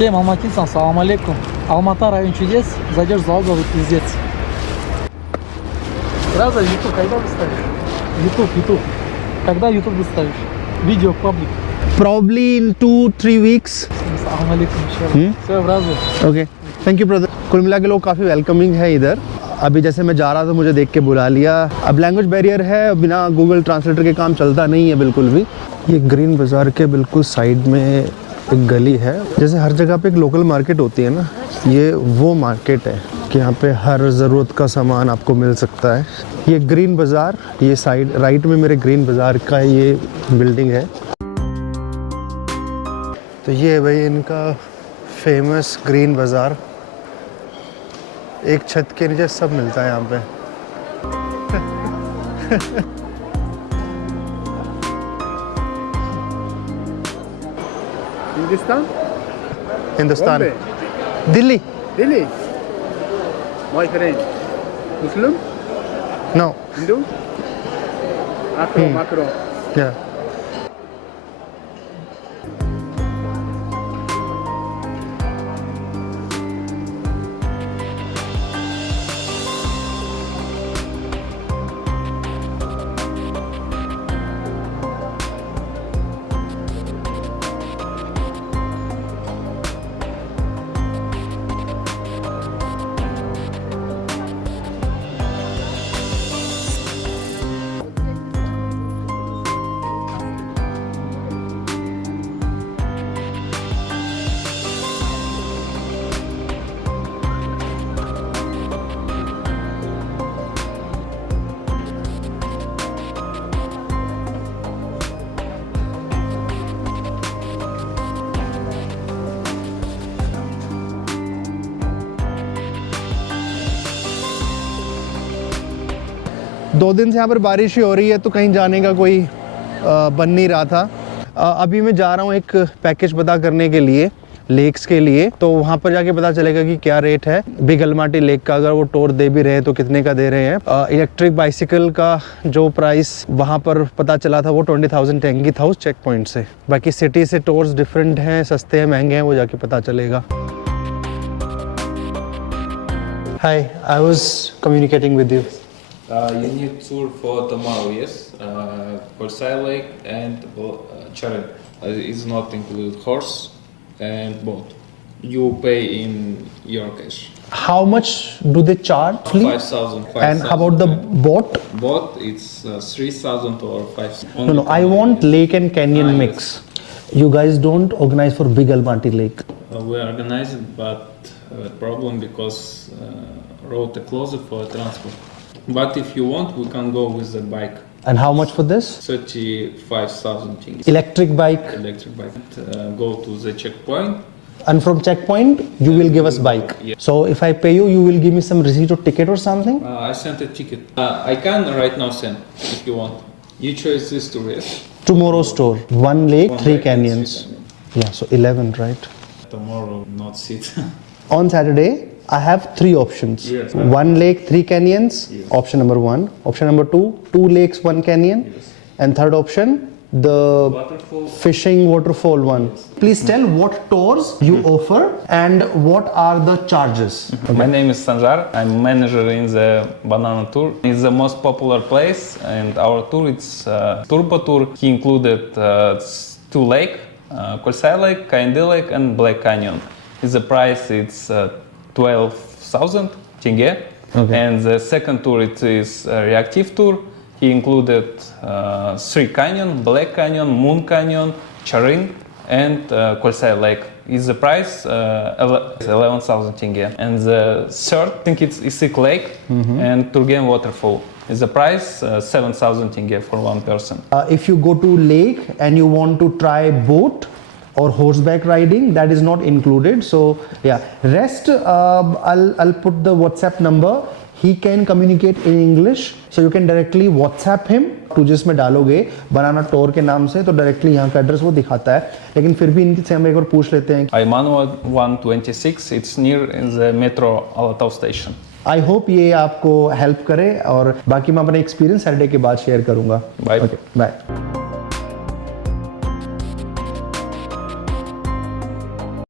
Всем алматинцам салам алейкум. Алмата район чудес. Зайдешь в зал, говорит, пиздец. Сразу YouTube когда выставишь? YouTube. Когда YouTube выставишь? Видео паблик. Probably in 2-3 weeks. Салам алейкум. Все, бразу. Okay. Thank you brother. कुल मिला के लोग काफ़ी वेलकमिंग है इधर. अभी जैसे मैं जा रहा था मुझे देख के बुला लिया. अब लैंग्वेज बैरियर है, बिना गूगल ट्रांसलेटर के काम चलता नहीं है बिल्कुल भी. ये ग्रीन बाज़ार के बिल्कुल साइड में एक गली है. जैसे हर जगह पे एक लोकल मार्केट होती है ना, ये वो मार्केट है कि यहाँ पे हर ज़रूरत का सामान आपको मिल सकता है. ये ग्रीन बाज़ार, ये साइड राइट में मेरे ग्रीन बाज़ार का ये बिल्डिंग है. तो ये है भाई इनका फेमस ग्रीन बाज़ार. एक छत के नीचे सब मिलता है यहाँ पे. Hindustan. Delhi. My friend. Muslim? No. Hindu? Macro. Yeah. दो दिन से यहाँ पर बारिश ही हो रही है तो कहीं जाने का कोई बन नहीं रहा था. अभी मैं जा रहा हूँ एक पैकेज पता करने के लिए लेक्स के लिए. तो वहाँ पर जाके पता चलेगा कि क्या रेट है बिग अलमाटी लेक का. अगर वो टूर दे भी रहे हैं तो कितने का दे रहे हैं. इलेक्ट्रिक बाइसिकल का जो प्राइस वहाँ पर पता चला था वो 20,000 टेंगी था उस चेक पॉइंट से. बाकी सिटी से टूर्स डिफरेंट हैं, सस्ते हैं, महंगे हैं, वो जाके पता चलेगा. Hi, I was communicating with you. You need tour for tomorrow, yes. Kolsai Lake and Charyn. It's not included horse and boat. You pay in your cash. How much do they charge? 5,000. And how about the boat? Boat, it's 3,000 or 5,000. No, I want lake and canyon mix. You guys don't organize for big Almaty lake. We organize it, but problem because road are closed for transport. But if you want, we can go with the bike. And how much for this? 35,000 things. Electric bike. Electric bike. Go to the checkpoint. And from checkpoint, you will give us bike. Yeah. So if I pay you, you will give me some receipt or ticket or something? I sent a ticket. I can right now send if you want. You choose this tourist. Tomorrow's tour. One lake, three canyons. Yeah, so 11, right? Tomorrow, not sit. On Saturday, I have three options. Yes. One lake, three canyons. Yes. Option number one. Option number two, two lakes, one canyon. Yes. And third option, the Waterfall. fishing waterfall one. Yes. Please tell what tours you offer and what are the charges. Okay. My name is Sanjar. I'm manager in the Banana Tour. It's the most popular place, and our tour it's turbo tour. He included two lakes, Kolsai Lake, Kayyndy Lake, and Black Canyon. The price it's 12,000 tenge. Okay. And the second tour it is a reactive tour. He included three canyon, Black Canyon, Moon Canyon, Charyn, and Kolsai Lake. Is the price 11,000 tenge. And the third, I think it's Issyk Lake and Turgen Waterfall. Is the price 7,000 tenge for one person. If you go to lake and you want to try boat or horseback riding, that is not included. So yeah, rest I'll put the WhatsApp number. He can communicate in English, so you can directly WhatsApp him. तो जिसमें डालोगे बनाना tour के नाम से तो directly यहाँ का address वो दिखाता है. लेकिन फिर भी इनसे हम एक बार पूछ लेते हैं. Aymanova 126, it's near in the metro Almaty station. I hope ये आपको हेल्प करे और बाकी मैं अपना एक्सपीरियंस सैटरडे के बाद शेयर करूंगा. बाय. बाय.